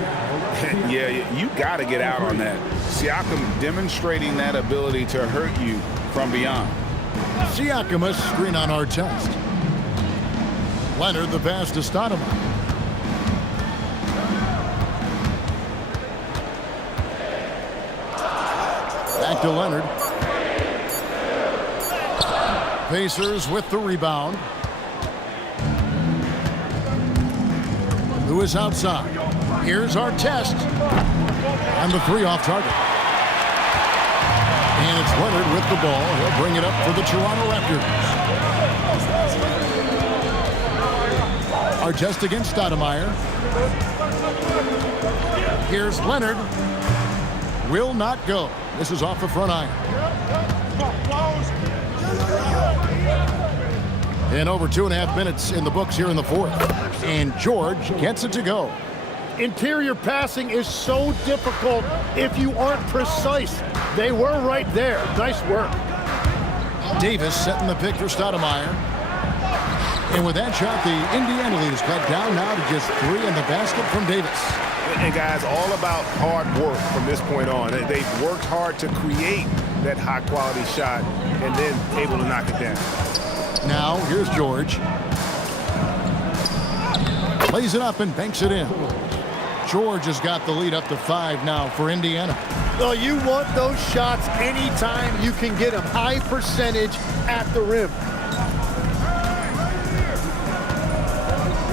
Yeah, you got to get out on that. Siakam demonstrating that ability to hurt you from beyond. Siakam a screen on Artest. Leonard the pass to Stoudemire. Back to Leonard. Pacers with the rebound. Lewis outside. Here's Artest. And the 3 off target. And it's Leonard with the ball. He'll bring it up for the Toronto Raptors. Artest against Stoudemire. Here's Leonard. Will not go. This is off the front iron. And over 2.5 minutes in the books here in the fourth. And George gets it to go. Interior passing is so difficult if you aren't precise. They were right there. Nice work. Davis setting the pick for Stoudemire. And with that shot, the Indiana lead is cut down now to just 3 in the basket from Davis. And guys, all about hard work from this point on. They've worked hard to create that high-quality shot and then able to knock it down. Now, here's George. Lays it up and banks it in. George has got the lead up to 5 now for Indiana. Well, you want those shots anytime you can get them. High percentage at the rim.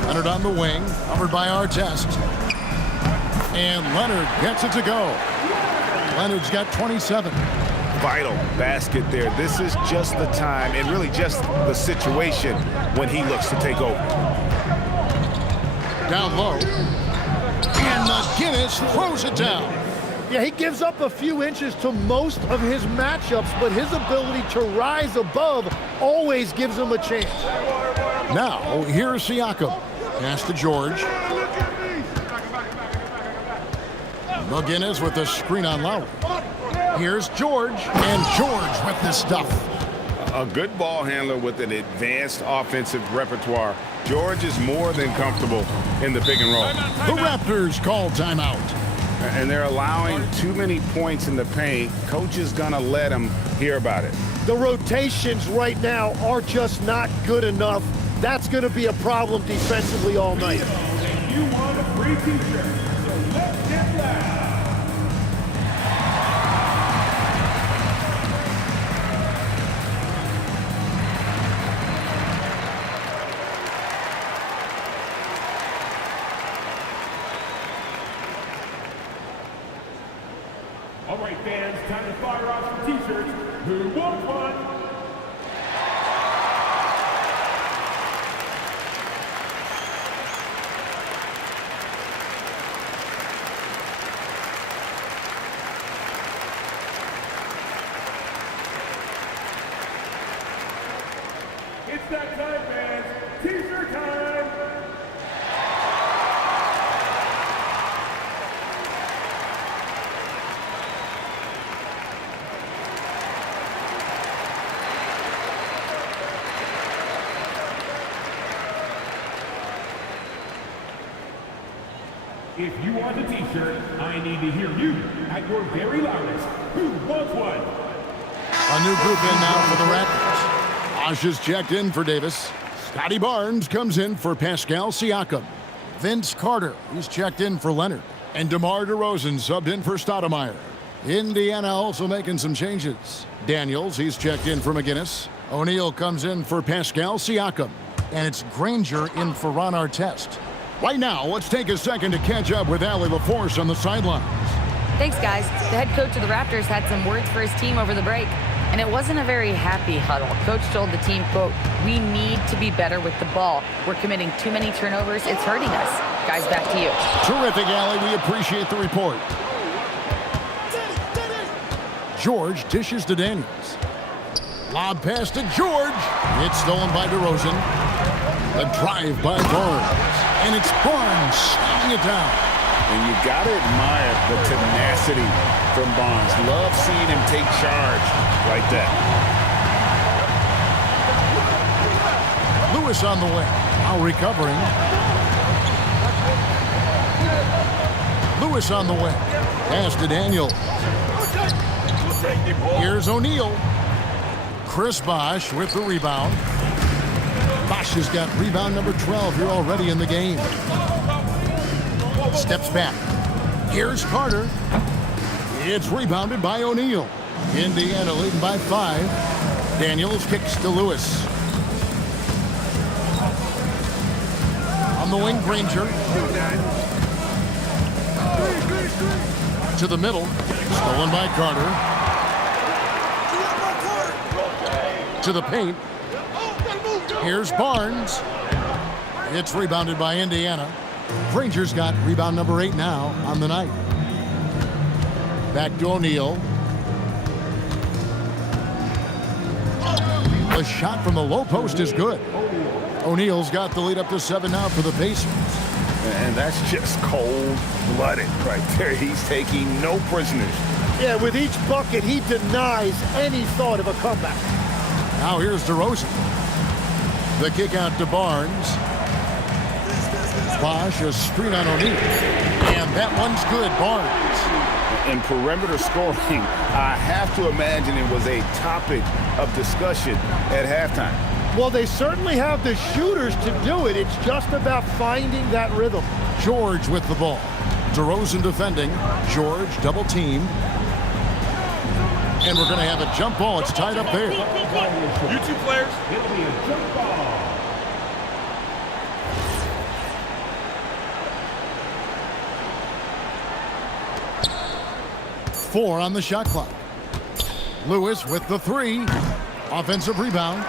Leonard on the wing, covered by Artest. And Leonard gets it to go. Leonard's got 27. Vital basket there. This is just the time and really just the situation when he looks to take over. Down low. And McGinnis throws it down. Yeah, he gives up a few inches to most of his matchups, but his ability to rise above always gives him a chance. Now, here's Siakam. Pass to George. McGinnis with the screen on Lowry. Here's George. And George with the stuff. A good ball handler with an advanced offensive repertoire. George is more than comfortable in the pick and roll. The Raptors call timeout. And they're allowing too many points in the paint. Coach is going to let them hear about it. The rotations right now are just not good enough. That's going to be a problem defensively all night. You want a free t-shirt, so let's get loud. All right, fans, time to fire off some t-shirts. Who wants one? It's that time, fans. T-shirt time. If you want a t-shirt, I need to hear you at your very loudest. Who wants one? A new group in now for the Raptors. Osh is checked in for Davis. Scotty Barnes comes in for Pascal Siakam. Vince Carter, he's checked in for Leonard. And DeMar DeRozan subbed in for Stoudemire. Indiana also making some changes. Daniels, he's checked in for McGinnis. O'Neal comes in for Pascal Siakam. And it's Granger in for Ron Artest. Right now, let's take a second to catch up with Allie LaForce on the sidelines. Thanks, guys. The head coach of the Raptors had some words for his team over the break, and it wasn't a very happy huddle. Coach told the team, quote, "We need to be better with the ball. We're committing too many turnovers. It's hurting us." Guys, back to you. Terrific, Allie. We appreciate the report. George dishes to Daniels. Lob pass to George. It's stolen by DeRozan. A drive by Barnes. And it's Barnes slamming it down. And you got to admire the tenacity from Barnes. Love seeing him take charge like that. Lewis on the way. Now recovering. Lewis on the way. Pass to Daniel. Here's O'Neal. Chris Bosh with the rebound. Bosh has got rebound number 12 here already in the game. Steps back. Here's Carter. It's rebounded by O'Neal. Indiana leading by 5. Daniels kicks to Lewis. On the wing, Granger. To the middle. Stolen by Carter. To the paint. Here's Barnes. It's rebounded by Indiana. Granger's got rebound number 8 now on the night. Back to O'Neal. The shot from the low post is good. O'Neal's got the lead up to 7 now for the Pacers. And that's just cold-blooded right there. He's taking no prisoners. Yeah, with each bucket, he denies any thought of a comeback. Now here's DeRozan. The kick out to Barnes. Bosh, a screen on O'Neal. And that one's good, Barnes. In perimeter scoring, I have to imagine it was a topic of discussion at halftime. Well, they certainly have the shooters to do it. It's just about finding that rhythm. George with the ball. DeRozan defending. George double team. And we're going to have a jump ball. It's tied up there. You two players. It'll be a jump ball. 4 on the shot clock. Lewis with the 3. Offensive rebound.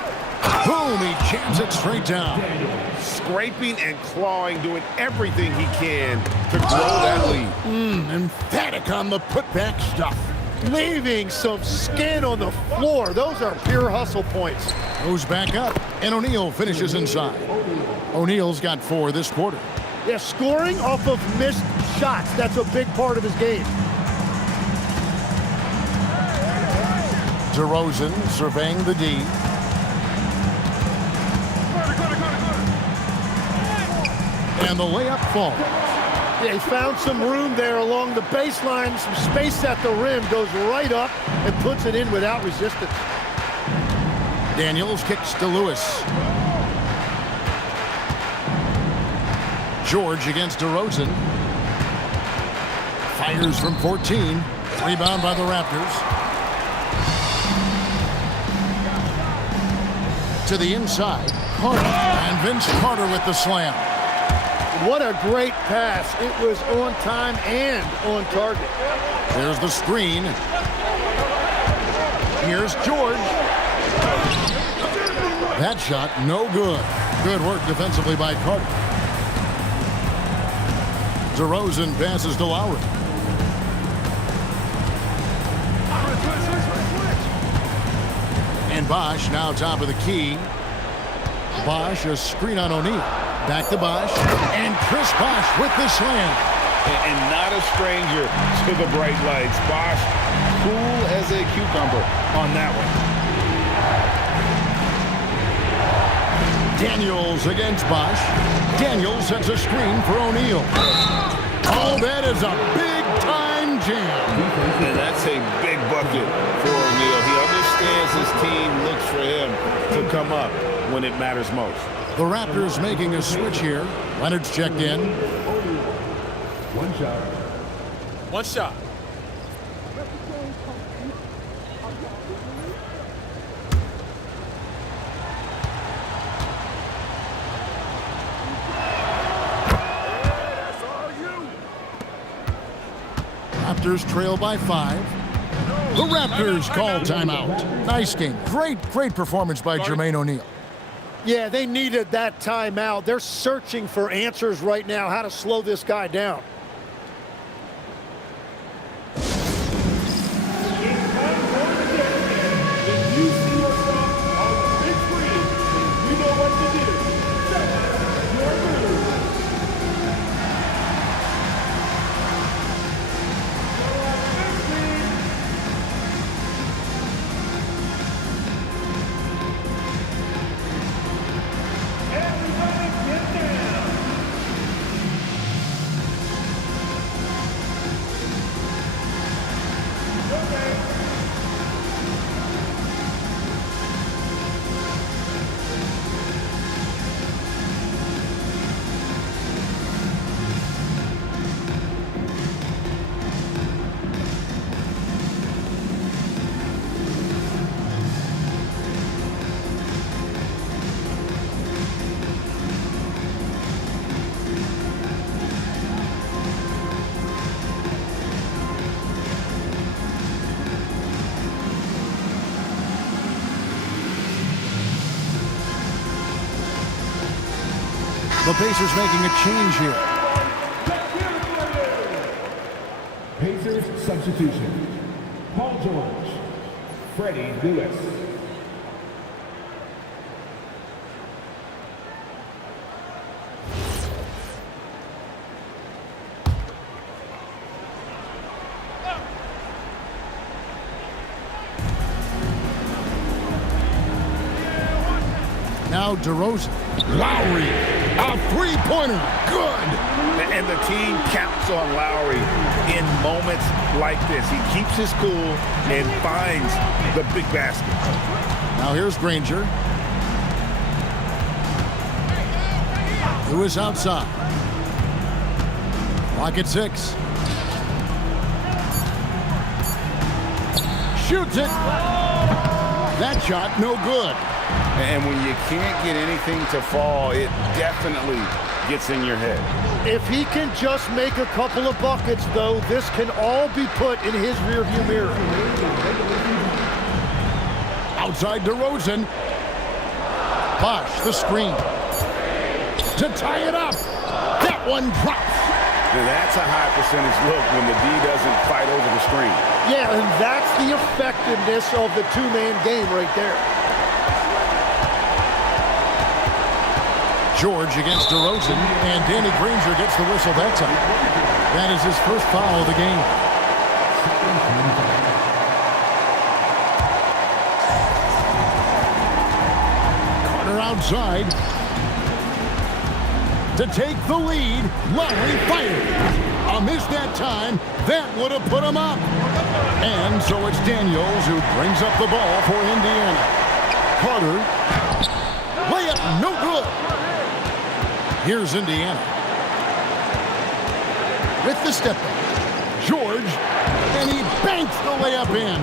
Boom, he jams it straight down. Scraping and clawing, doing everything he can to grow that lead. Emphatic on the putback stuff. Leaving some skin on the floor. Those are pure hustle points. Goes back up, and O'Neal finishes inside. O'Neal's got 4 this quarter. Yeah, scoring off of missed shots. That's a big part of his game. DeRozan surveying the D. And the layup falls. Yeah, he found some room there along the baseline, some space at the rim, goes right up and puts it in without resistance. Daniels kicks to Lewis. George against DeRozan. Fires from 14. Rebound by the Raptors. To the inside. Carter. And Vince Carter with the slam. What a great pass. It was on time and on target. There's the screen. Here's George. That shot, no good. Good work defensively by Carter. DeRozan passes to Lowry. And Bosh now top of the key. Bosh, a screen on O'Neal. Back to Bosh. And Chris Bosh with the slam. And not a stranger to the bright lights. Bosh, cool as a cucumber on that one. Daniels against Bosh. Daniels sets a screen for O'Neal. Oh, that is a big-time jam. And that's a big bucket for O'Neal. He understands his team looks for him to come up when it matters most. The Raptors making a switch here. Leonard's checked in. One shot. One shot. Raptors trail by 5. The Raptors call timeout. Nice game. Great performance by Jermaine O'Neal. Yeah, they needed that timeout. They're searching for answers right now, how to slow this guy down. The Pacers making a change here. Pacers substitution. Paul George. Freddie Lewis. Now DeRozan. Lowry. A three-pointer. Good. And the team counts on Lowry in moments like this. He keeps his cool and finds the big basket. Now here's Granger. Lewis outside. Clock at 6. Shoots it. That shot no good. And when you can't get anything to fall, it definitely gets in your head. If he can just make a couple of buckets, though, this can all be put in his rearview mirror. Outside DeRozan. Bosh, the screen. To tie it up. That one drops. Now that's a high percentage look when the D doesn't fight over the screen. Yeah, and that's the effectiveness of the two-man game right there. George against DeRozan, and Danny Granger gets the whistle that time. That is his first foul of the game. Carter outside. To take the lead, Lowry fired. A miss that time. That would have put him up. And so it's Daniels who brings up the ball for Indiana. Carter. Layup no good. Here's Indiana. With the step back. George. And he banks the layup in.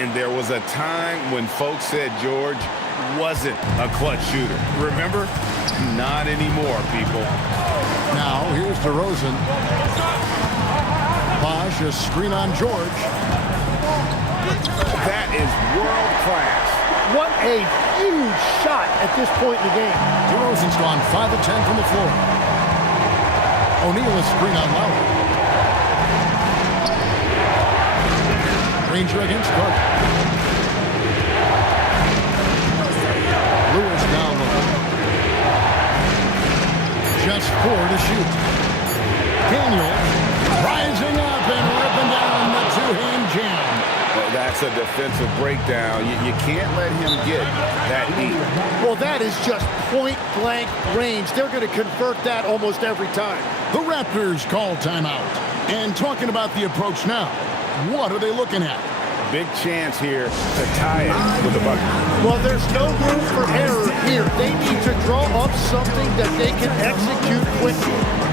And there was a time when folks said George wasn't a clutch shooter. Remember? Not anymore, people. Now, here's DeRozan. Bosh, a screen on George. That is world class. What a huge shot at this point in the game. DeRozan's gone 5 of 10 from the floor. O'Neal is screen on Lowry. Granger against Carter. Lewis down low. Just 4 to shoot. Daniel rising up and ripping down the two-hand jam. Well, that's a defensive breakdown. You can't let him get that deep. Well, that is just point-blank range. They're going to convert that almost every time. The Raptors call timeout. And talking about the approach now, what are they looking at? Big chance here to tie it with a bucket. Well, there's no room for error here. They need to draw up something that they can execute quickly.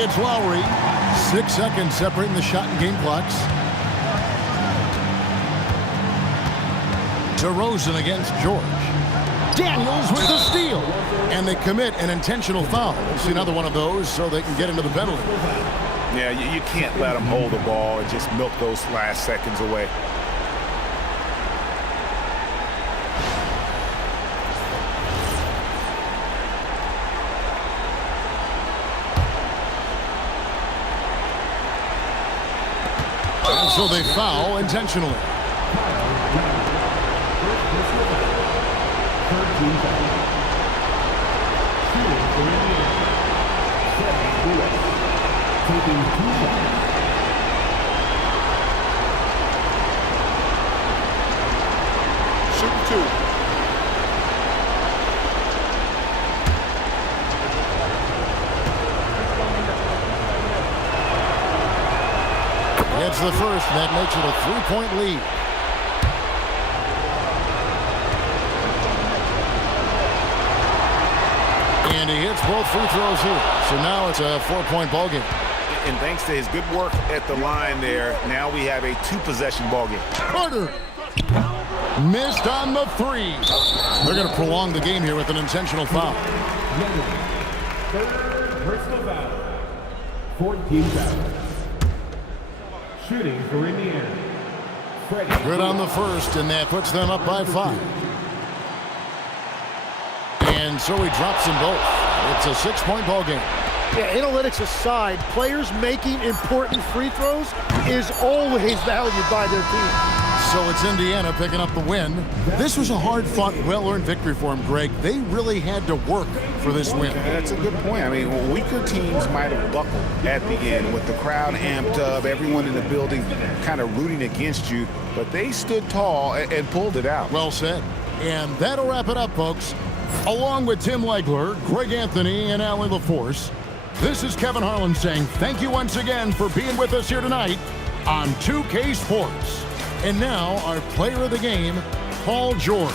It's Lowry. 6 seconds separating the shot and game clocks. DeRozan against George. Daniels with the steal. And they commit an intentional foul. We'll see another one of those so they can get into the penalty. Yeah, you can't let them hold the ball and just milk those last seconds away. And so they foul intentionally. Shooting 2. It's the first, and that makes it a 3-point lead. And he hits both free throws here. So now it's a 4-point ball game. And thanks to his good work at the line there, now we have a 2-possession ball game. Carter missed on the 3. They're going to prolong the game here with an intentional foul. Gentlemen, third personal foul. 14 fouls. Shooting for Indiana. Freddie. Good on the first, and that puts them up by 5. And so he drops them both. It's a 6-point ball game. Yeah, analytics aside, players making important free throws is always valued by their team. So it's Indiana picking up the win. This was a hard-fought, well-earned victory for them, Greg. They really had to work for this win. That's a good point. I mean, weaker teams might have buckled at the end with the crowd amped up, everyone in the building kind of rooting against you, but they stood tall and pulled it out. Well said. And that'll wrap it up, folks. Along with Tim Legler, Greg Anthony, and Allie LaForce, this is Kevin Harlan saying thank you once again for being with us here tonight on 2K Sports. And now, our player of the game, Paul George.